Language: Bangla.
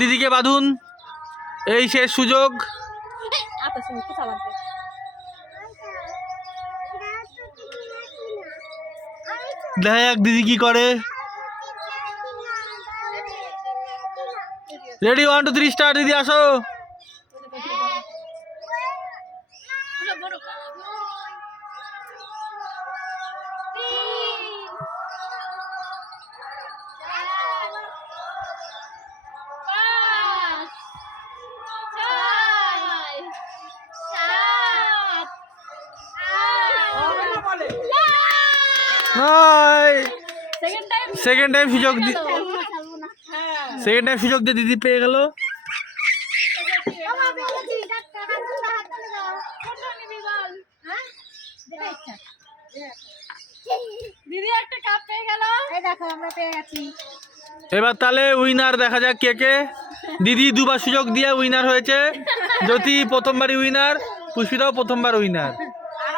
দিদিকে বাঁধুন, এই শেষ সুযোগ। দেখা যাক দিদি কি করে। Ready, 1 2 3 start. দিদি আসো। সেকেন্ড টাইম সুযোগ দিয়ে দিদি পেয়ে গেল। এবার তাহলে উইনার দেখা যাক কে কে। দিদি দুবার সুযোগ দিয়ে উইনার হয়েছে। জ্যোতি প্রথমবারই উইনার, পুষ্পিতাও প্রথমবার উইনার।